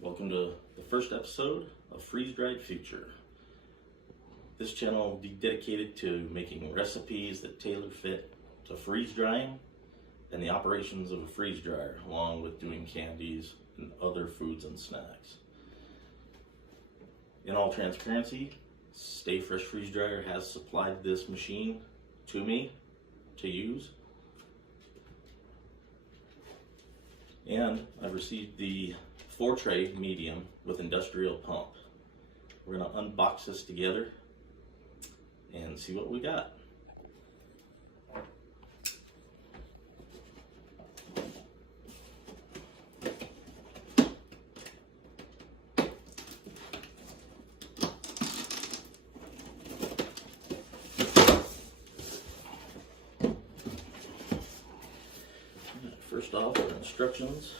Welcome to the first episode of Freeze Dried Future. This channel will be dedicated to making recipes that tailor fit to freeze drying and the operations of a freeze dryer, along with doing candies and other foods and snacks. In all transparency, Stay Fresh Freeze Dryer has supplied this machine to me to use. And I've received the 4-tray medium with industrial pump. We're going to unbox this together and see what we got. First off, our instructions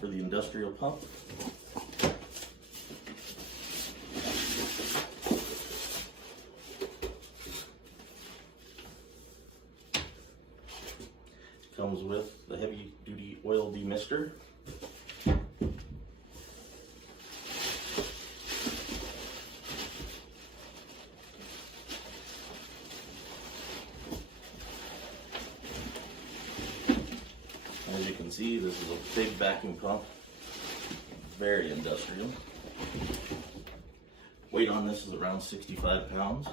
for the industrial pump. It comes with the heavy duty oil demister. As you can see, this is a big vacuum pump, very industrial. Weight on this is around 65 pounds.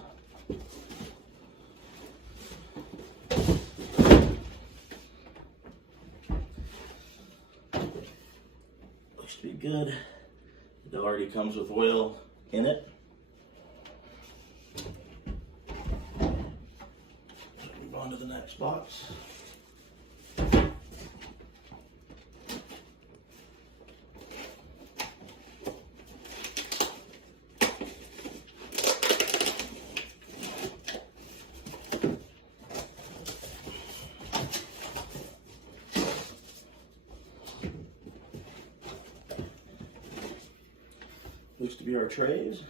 Looks to be good. It already comes with oil in it. Move on to the next box. Looks to be our trays.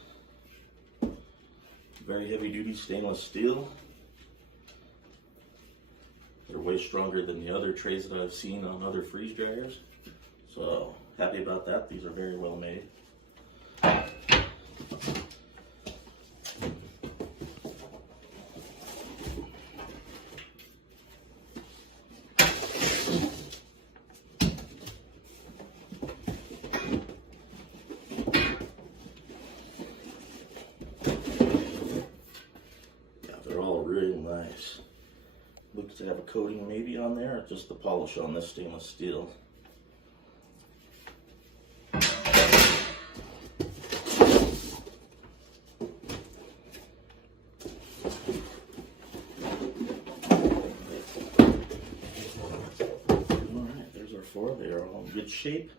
Very heavy duty stainless steel. They're way stronger than the other trays that I've seen on other freeze dryers. So happy about that. These are very well made. Really nice. Looks to have a coating maybe on there, or just the polish on this stainless steel. Alright, there's our 4. They are all in good shape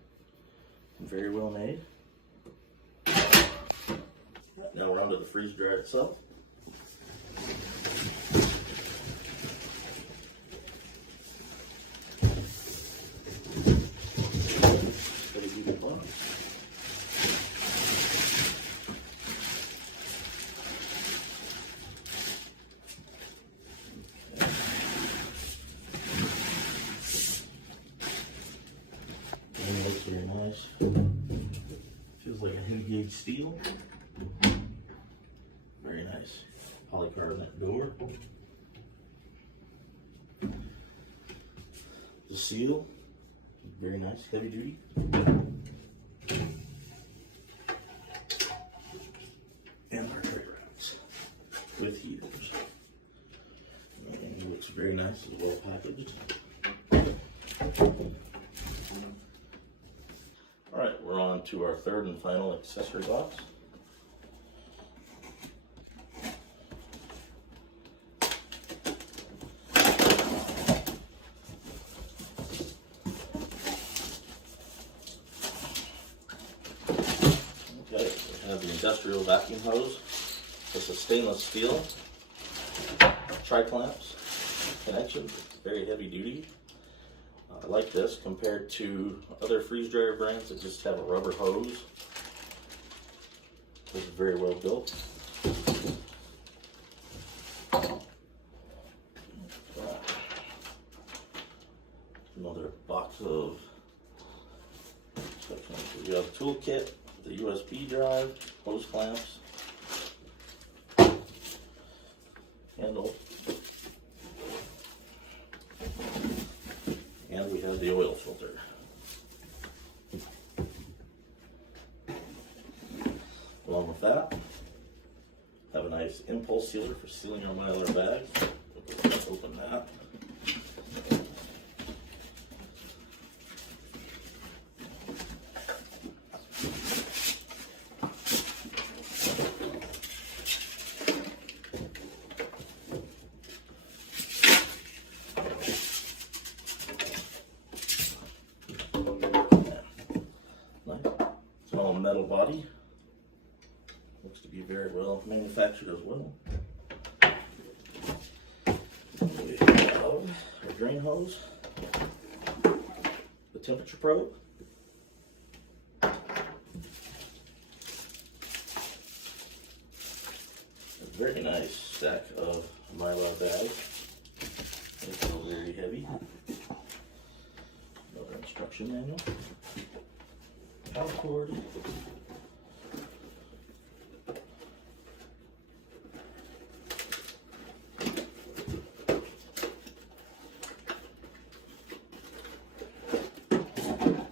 and very well made. Now we're on to the freeze dryer itself. It looks very nice. Feels like a heavy gauge steel. Very nice. Polycarbonate door. The seal, very nice, heavy duty. And our tray racks with heaters. And it looks very nice and well packaged. Alright, we're on to our 3rd and final accessory box. Okay, we have the industrial vacuum hose. This is stainless steel, tri-clamps connection, very heavy duty. I like this compared to other freeze dryer brands that just have a rubber hose. This is very well built. Another box of sections for You have a toolkit, the USB drive, hose clamps, handle, and we have the oil filter. Along with that, have a nice impulse sealer for sealing our Mylar bags. Let's open that. Nice. Small metal body. Looks to be very well manufactured as well. We have our drain hose, the temperature probe, a very nice stack of Mylar bags. It's all very heavy. Another instruction manual, power cord,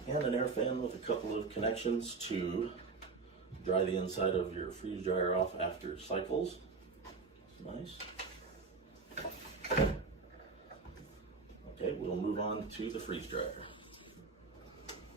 and an air fan with a couple of connections to dry the inside of your freeze dryer off after cycles. Nice. Okay, we'll move on to the freeze dryer.